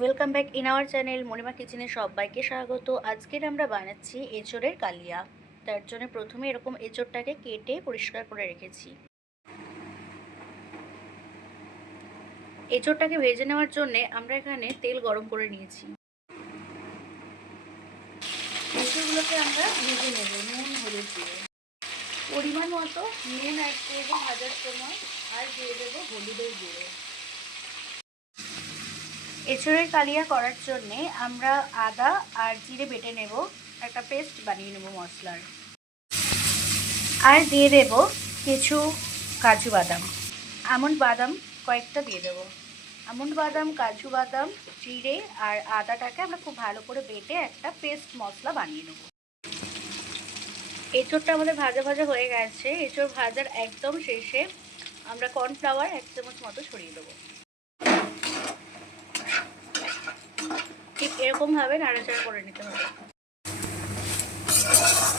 Welcome back in our channel Monima কিচেনে সবাইকে স্বাগত। আজকের আমরা বানাচ্ছি এঁচোড়ের কালিয়া। তার জন্য প্রথমে এরকম এঁচোড়টাকে কেটে পরিষ্কার করে রেখেছি। এঁচোড়টাকে ভেজে নেওয়ার জন্য আমরা এখানে তেল গরম করে নিয়েছি। এঁচোড়গুলোকে আমরা ভেজে নেব নুন হলুদ দিয়ে। পরিমাণ মতো নুন অ্যাড করবো ভাজার সময়, আর দিয়ে দেবো হলুদের গুঁড়ো। এঁচোড়ের কালিয়া করার জন্যে আমরা আদা আর জিরে বেটে নেব, একটা পেস্ট বানিয়ে নেব মশলার। আর দিয়ে দেব কিছু কাজু বাদাম, আমন্ড বাদাম কয়েকটা দিয়ে দেবো। আমন্ড বাদাম, কাজু বাদাম, জিরে আর আদাটাকে আমরা খুব ভালো করে বেটে একটা পেস্ট মশলা বানিয়ে নেব। এঁচোড়টা আমাদের ভাজা ভাজা হয়ে গেছে। এঁচোড় ভাজার একদম শেষে আমরা কর্নফ্লাওয়ার 1 চামচ মতো ছড়িয়ে দেবো। ঠিক এরকমভাবে নাড়াচাড়া করে নিতে হবে।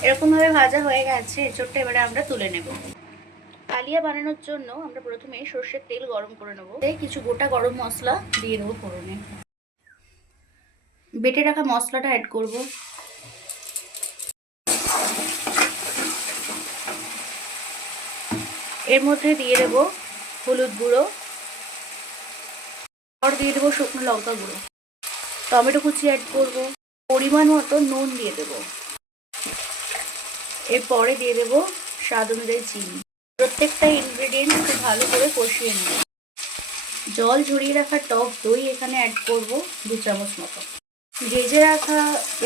এরকমভাবে ভাজা হয়ে গেছে এঁচোড়টা, এবারে আমরা তুলে নেব। কালিয়া বানানোর জন্য আমরা প্রথমে সর্ষের তেল গরম করে নেব। কিছু গোটা গরম মশলা দিয়ে দেবো ফোড়নে। বেটে রাখা মশলাটা অ্যাড করব। এর মধ্যে দিয়ে দেব হলুদ গুঁড়ো, আর দিয়ে দেবো শুকনো লঙ্কা গুঁড়ো, টমেটো কুচি অ্যাড করব, পরিমাণ মতো নুন দিয়ে দেব। এরপরে দিয়ে দেব স্বাদ অনুযায়ী চিনি। প্রত্যেকটা ইনগ্রেডিয়েন্ট খুব ভালো করে কষিয়ে নেব। জল ঝরিয়ে রাখা টক দই এখানে অ্যাড করব 2 চামচ মতো। ভেজে রাখা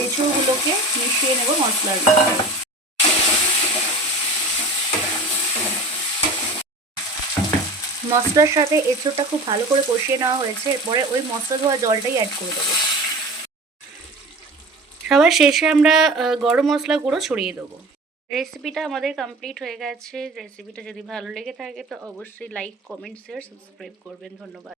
এঁচোড়গুলোকে মিশিয়ে নেব মশলার মধ্যে। মশলার সাথে এঁচোড়টা খুব ভালো করে কষিয়ে নেওয়া হয়েছে। এরপরে ওই মশলা ধোয়া জলটাই অ্যাড করে দেবো। সবার শেষে আমরা গরম মশলা গুঁড়ো ছড়িয়ে দেবো। রেসিপিটা আমাদের কমপ্লিট হয়ে গেছে। রেসিপিটা যদি ভালো লেগে থাকে তো অবশ্যই লাইক, কমেন্ট, শেয়ার, সাবস্ক্রাইব করবেন। ধন্যবাদ।